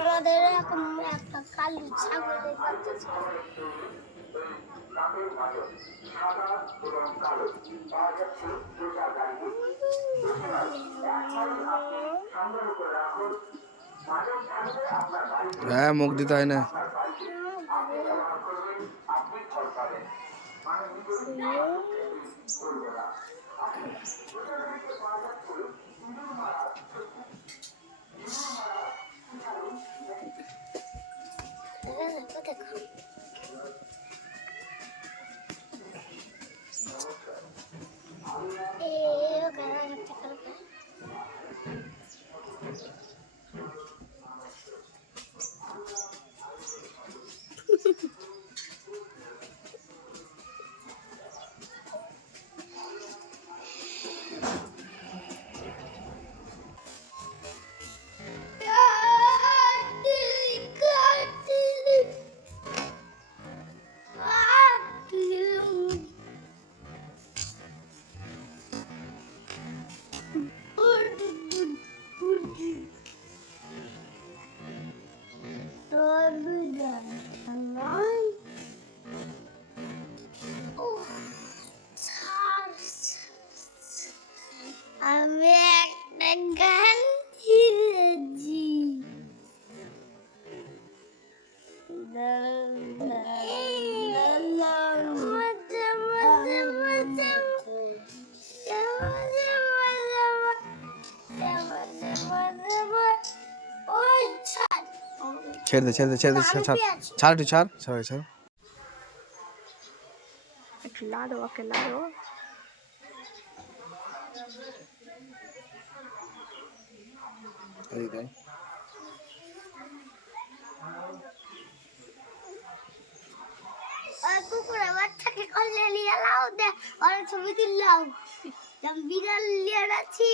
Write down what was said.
আমাদের এরকম একটা কালো ছাগলের বাচ্চা ছিল। হ্যাঁ, মুখ দিতে হয় না। দেখো আমি একটা গান কিনেছি। ছেড়ে দে, ছেড়ে দে, ছেড়ে দে, ছাড়, ছাড় একটু, ছাড়, ছাড়, ছাড়। Claro, claro. এই দেখ। কুকুরের বাচ্চাকে করলে নিয়ে লাও দে, আর ছবি তুললাম। বিড়াল নিয়ে আছি।